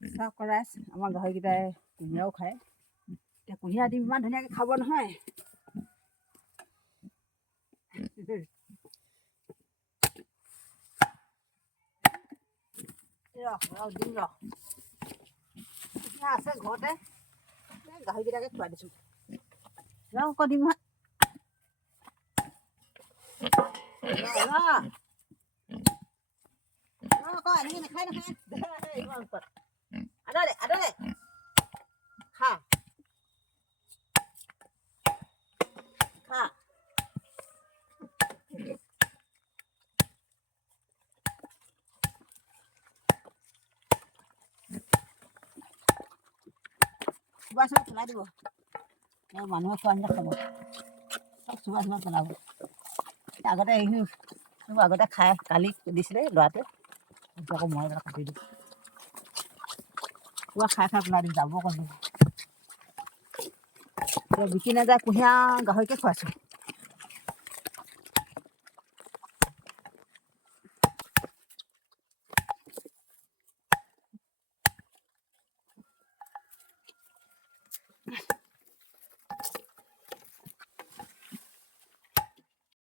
চাওক ৰাইজ, আমাৰ গাহৰিকেইটাই কুঁহিয়াৰো খায়। এতিয়া কুঁহিয়াৰ ডিম ইমান ধুনীয়াকৈ খাব নহয়। দিম ৰ কুঁহিয়াৰ আছে ঘৰতে, গাহৰিকেইটাকে খুৱাই দিছোঁ। আকৌ দিম নহয়। আকৌ এনেকৈ নাখায় নহয়। আদা দে, আদা দে, খা খা। চোবা চোবা পেলাই দিব, মানুহে খোৱা নিচিনা খাব, চব চোবা চোবা পেলাব। আগতে এইখিনি আগতে খাই কালি দিছিলে ল'ৰাটোৱে, আকৌ মই কাটি দিওঁ। পুৰা খাই খাই পেলাই দিম, যাব আকৌ বিকি নাযায় কুঁহিয়াৰ গাহৰিকে খুৱাইছোঁ।